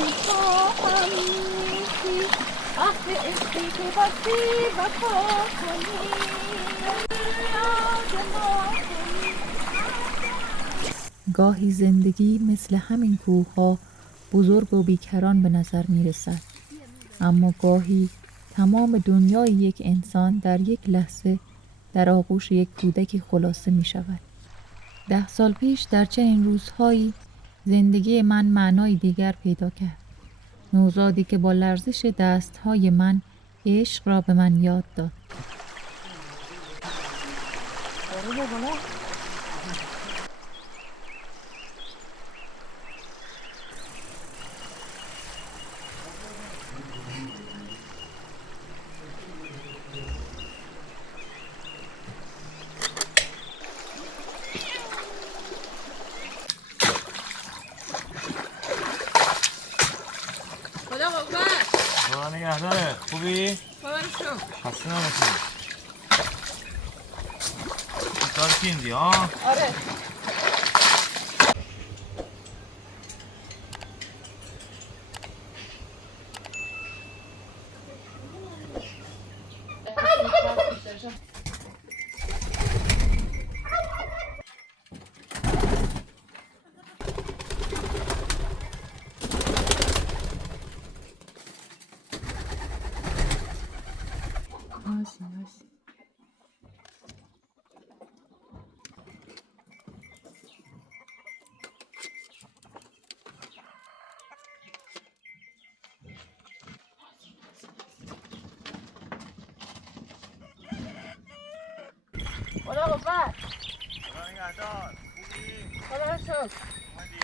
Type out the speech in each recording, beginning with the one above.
میخواهم نیستی عهد عشقی که بستی وفا کنی یاد ما کنی. گاهی زندگی مثل همین کوه‌ها بزرگ و بیکران به نظر می رسد. اما گاهی تمام دنیای یک انسان در یک لحظه در آغوش یک کودک خلاصه می شود. 10 سال پیش در چنین روزهایی زندگی من معنای دیگر پیدا کرد. نوزادی که با لرزش دستهای من عشق را به من یاد داد. خدا قوت. خدا نگهداره. خوبی؟ خبرشو خسته نباشی. کار کیندی ها؟ آره. خدا قوت. خدا نگهدار. خوبی؟ خبرشو اومدی؟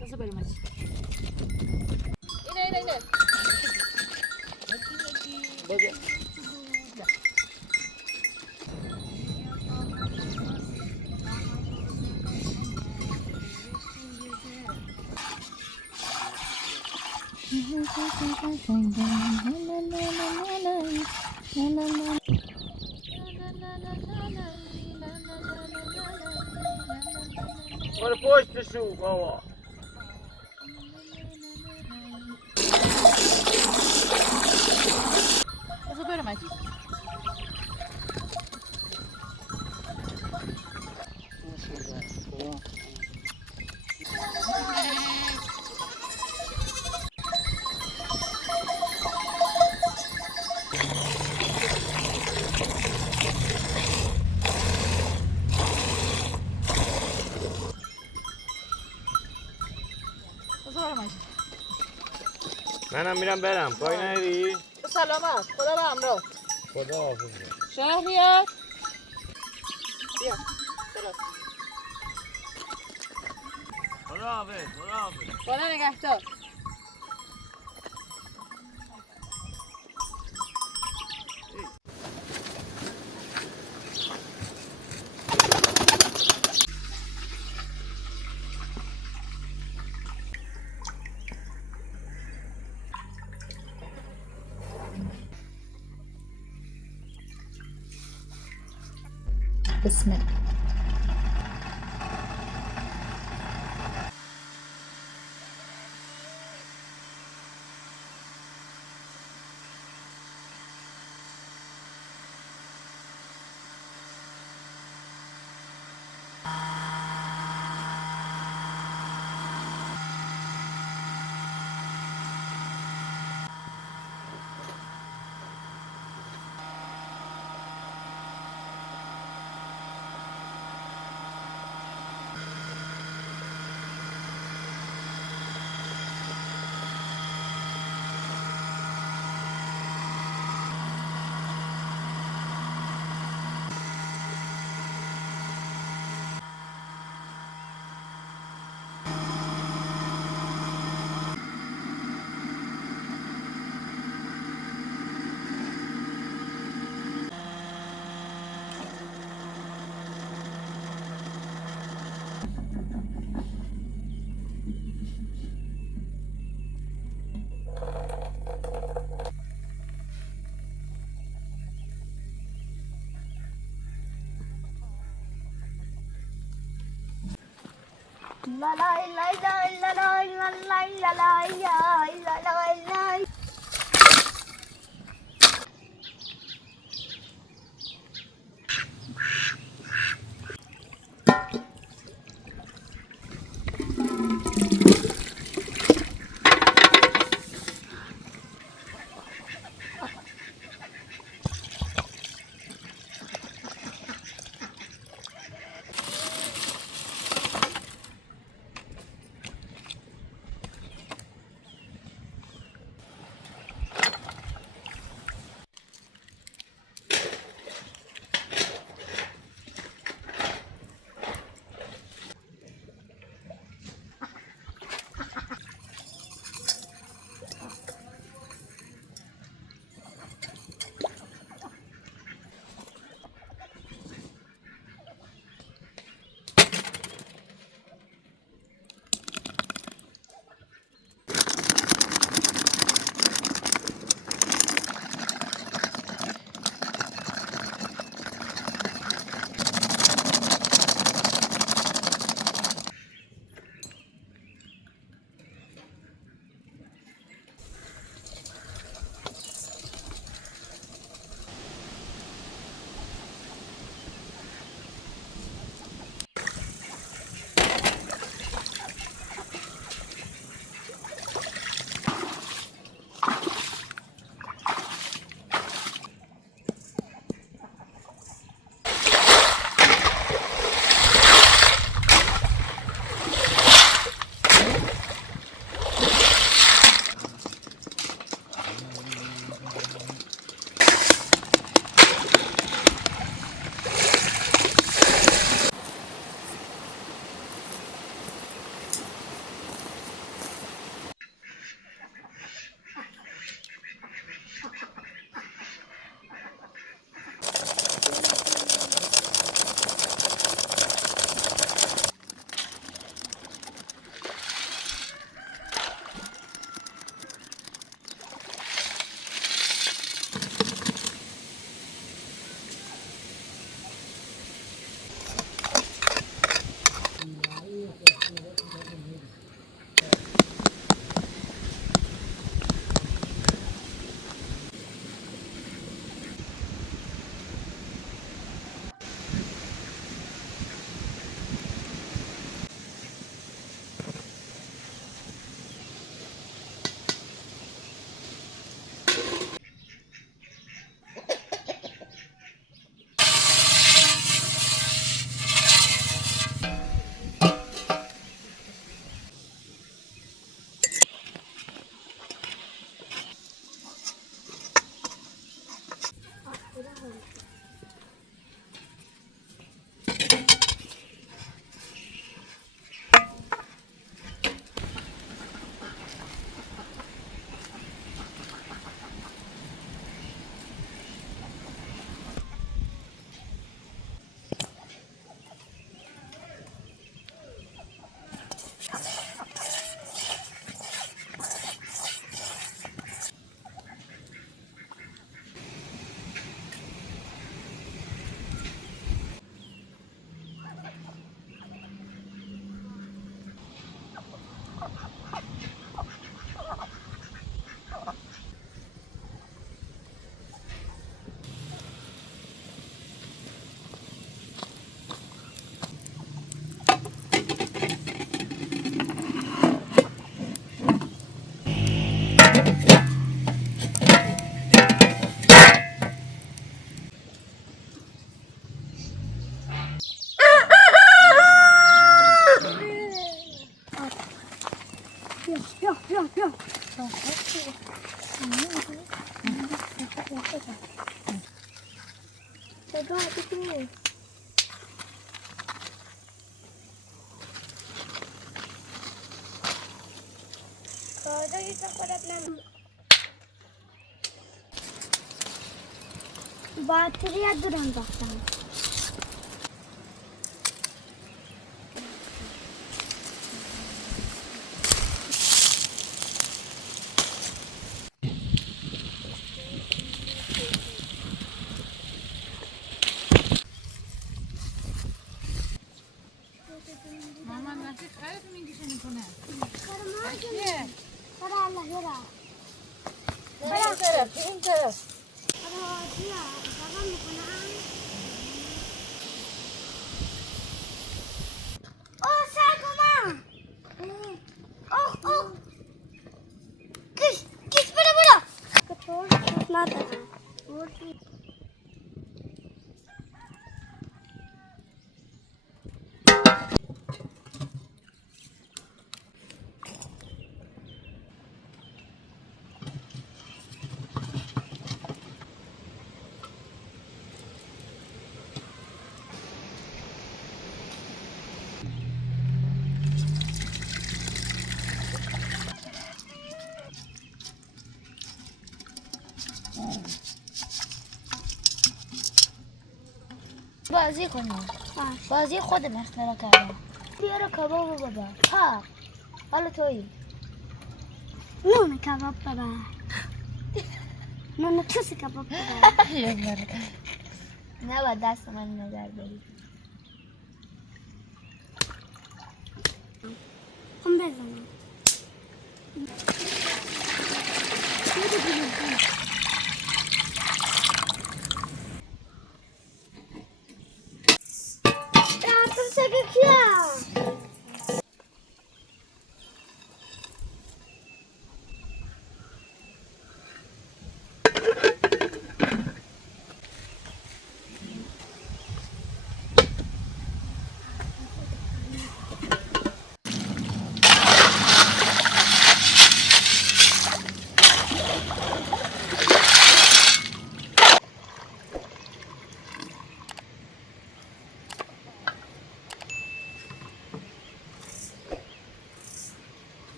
بذار بریم از اینه بگه برو پشتشو بابا. بذار بریم از منم میرم برم. پای نری؟ سلامت. خدا به همراه. خدا حافظ. شهریار بیا. خدا حافظ. خدا حافظ. خدا نگهدار. بسم الله. La la la la la la la la la la la la la. Batteria duran baktan. Mama, nasıl kayıp این طرف این طرف. بازی کنیم بازی خودم اختراع کردم بیارو کباب بابا ها حالا تویی نون کباب ببر نون توس کباب ببر نباید دست من نظر بری هم بزنم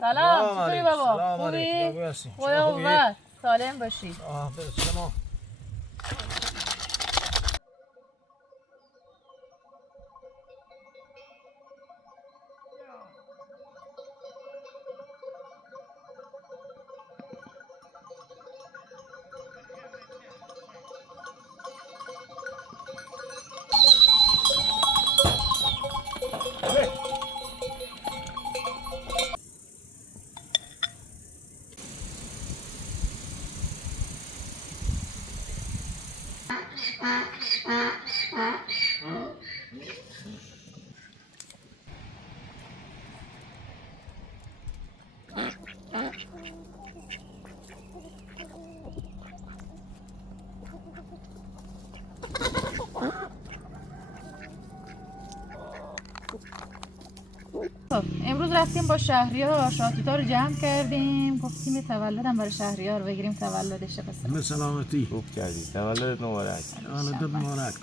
سلام چطوری بابا؟ خوبی؟ خدا قوت سالم باشی. شما خب امروز رفتیم با شهریار شاتوتا رو جمع کردیم گفتیم تولدم برای شهریار بگیریم تولدش پسر. به سلامتی. خوب کردی تولدت مبارک. تولدت مبارک.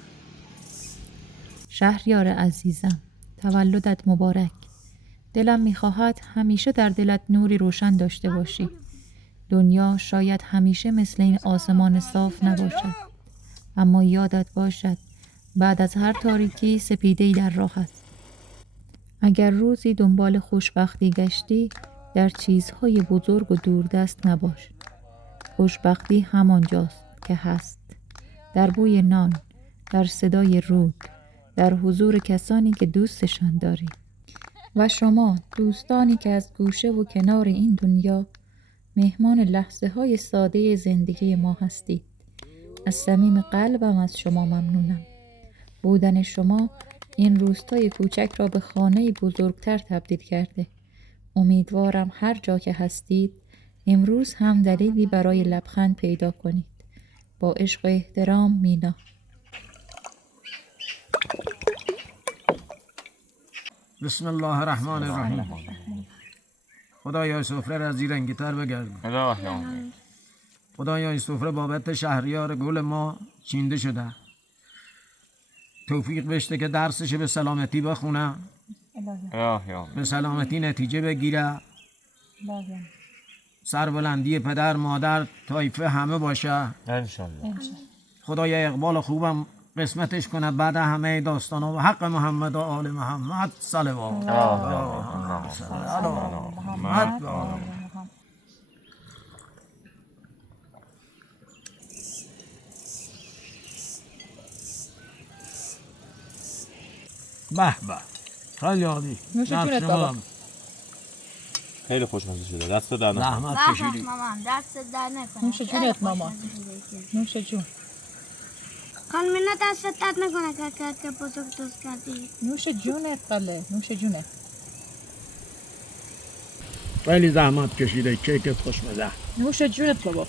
شهریار عزیزم، تولدت مبارک. دلم میخواهد همیشه در دلت نوری روشن داشته باشی. دنیا شاید همیشه مثل این آسمان صاف نباشد، اما یادت باشد بعد از هر تاریکی سپیده‌ای در راه است. اگر روزی دنبال خوشبختی گشتی، در چیزهای بزرگ و دوردست نباش. خوشبختی همانجاست که هست، در بوی نان، در صدای رود، در حضور کسانی که دوستشان داری. و شما دوستانی که از گوشه و کنار این دنیا مهمان لحظه های ساده زندگی ما هستید، از صمیم قلبم از شما ممنونم. بودن شما این روستای کوچک را به خانه بزرگتر تبدیل کرده. امیدوارم هر جا که هستید امروز هم دلیلی برای لبخند پیدا کنید. با عشق و احترام، مینا. بسم الله الرحمن الرحیم. خدایا سفره را زیرنگی‌تر بگردون. خدایا این سفره بابت شهریار گل ما چینده شده. توفیق بشته که درسش به سلامتی بخونه، به سلامتی نتیجه بگیره، سربلندی پدر مادر طایفه همه باشه. انشالله. خدایا اقبال خوبم قسمتش کنه بعد همه داستان و حق محمد و آل محمد صلوات محمد و آل محمد. به به خیلی عالی. نوش جونت بابا. خیلی خوشمزه شده. دست در نکنه. زحمت کشیدی. مامان دست در نکنه. نوش جونت مامان. نوش جون. خانم نه دستت درد نکنه که بزرگ دوست کردی. نوش جونت بله. نوش جونت. خیلی زحمت کشیده. کیکت خوشمزه. نوش جونت بابا.